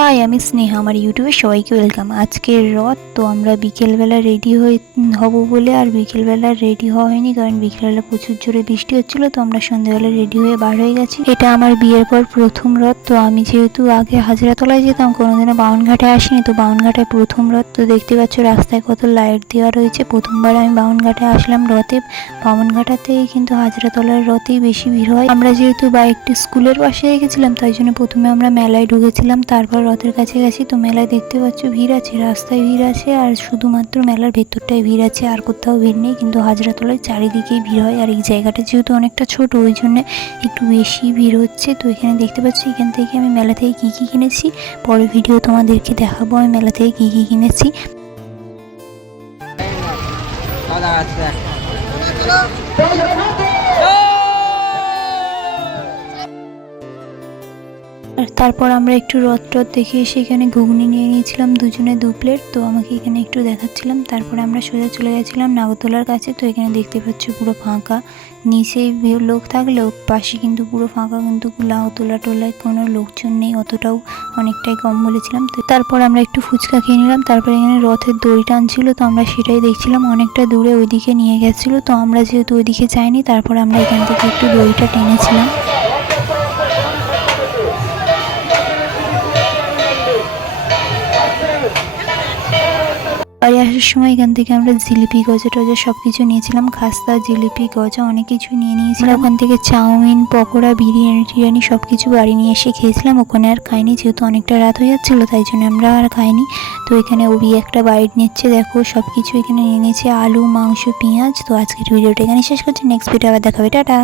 High, আমি স্নেহা। আমার ইউটিউবে সবাইকে ওয়েলকাম। আজকের রথ তো আমরা বিকেলবেলা রেডি হব বলে আর বিকেলবেলা রেডি হওয়া হয়নি, কারণ বিকেলবেলা প্রচুর জোরে বৃষ্টি হচ্ছিল। তো আমরা সন্ধ্যাবেলা রেডি হয়ে বার হয়ে গেছি। এটা আমার বিয়ের পর প্রথম রথ। তো আমি যেহেতু আগে হাজরাতলায় যেতাম, কোনোদিনও বামুনঘাটে আসিনি, তো বামুনঘাটায় প্রথম রথ। তো দেখতে পাচ্ছ রাস্তায় কত লাইট দেওয়া রয়েছে। প্রথমবার আমি বামুনঘাটে আসলাম রথে। বামুনঘাটাতেই কিন্তু হাজরাতলার রথেই বেশি ভিড় হয়। আমরা যেহেতু বাইকটি স্কুলের পাশে রেখেছিলাম, তাই জন্য প্রথমে আমরা মেলায় ঢুকেছিলাম, তারপর রথের কাছে গেছি। তো মেলায় দেখতে পাচ্ছ ভিড় আছে, রাস্তায় ভিড় আছে, আর শুধুমাত্র মেলার ভেতরটায় ভিড় আছে, আর কোথাও ভিড় নেই। কিন্তু হাজরাতলায় চারিদিকেই ভিড় হয়, আর এই জায়গাটা যেহেতু অনেকটা ছোট, ওই জন্য একটু বেশি ভিড় হচ্ছে। তো এখানে দেখতে পাচ্ছি, এখান থেকে আমি মেলা থেকে কী কী কিনেছি পরে ভিডিও তোমাদেরকে দেখাবো আমি মেলা থেকে কী কী কিনেছি। তারপর আমরা একটু রথ দেখে এসে এখানে ঘুগনি নিয়ে নিয়েছিলাম, দুজনে 2 প্লেট। তো আমাকে এখানে একটু দেখাচ্ছিলাম। তারপরে আমরা সোজা চলে গেছিলাম নাগরদোলার কাছে। তো এখানে দেখতে পাচ্ছ পুরো ফাঁকা, নিচে লোক থাকলেও পাশে কিন্তু পুরো ফাঁকা, কিন্তু নাগরদোলা টোলায় কোনো লোকজন নেই, অতটাও অনেকটাই কম বলেছিলাম। তো তারপর আমরা একটু ফুচকা খেয়ে নিলাম। তারপর এখানে রথের দড়ি টানছিল, তো আমরা সেটাই দেখছিলাম। অনেকটা দূরে ওইদিকে নিয়ে গেছিলো, তো আমরা যেহেতু ওইদিকে যাইনি, তারপর আমরা এখান থেকে একটু দড়িটা টেনেছিলাম। বাড়ি আসার সময় এখান থেকে আমরা জিলিপি, গজা টজা সব কিছু নিয়েছিলাম। খাস্তা, জিলিপি, গজা অনেক কিছু নিয়ে নিয়েছিলাম। ওখান থেকে চাউমিন, পকোড়া, বিরিয়ানি টিরিয়ানি সব কিছু বাড়ি নিয়ে এসে খেয়েছিলাম। ওখানে আর খাইনি, যেহেতু অনেকটা রাত হয়ে যাচ্ছিলো, তাই জন্য আমরা আর খাইনি। তো এখানে ওবি একটা বাইট নিচ্ছে, দেখো সব কিছু এখানে নিয়ে নিয়েছে, আলু, মাংস, পেঁয়াজ। তো আজকের ভিডিওটা এখানে শেষ করছি, নেক্সট ভিডিও আবার দেখাবে, টাটা।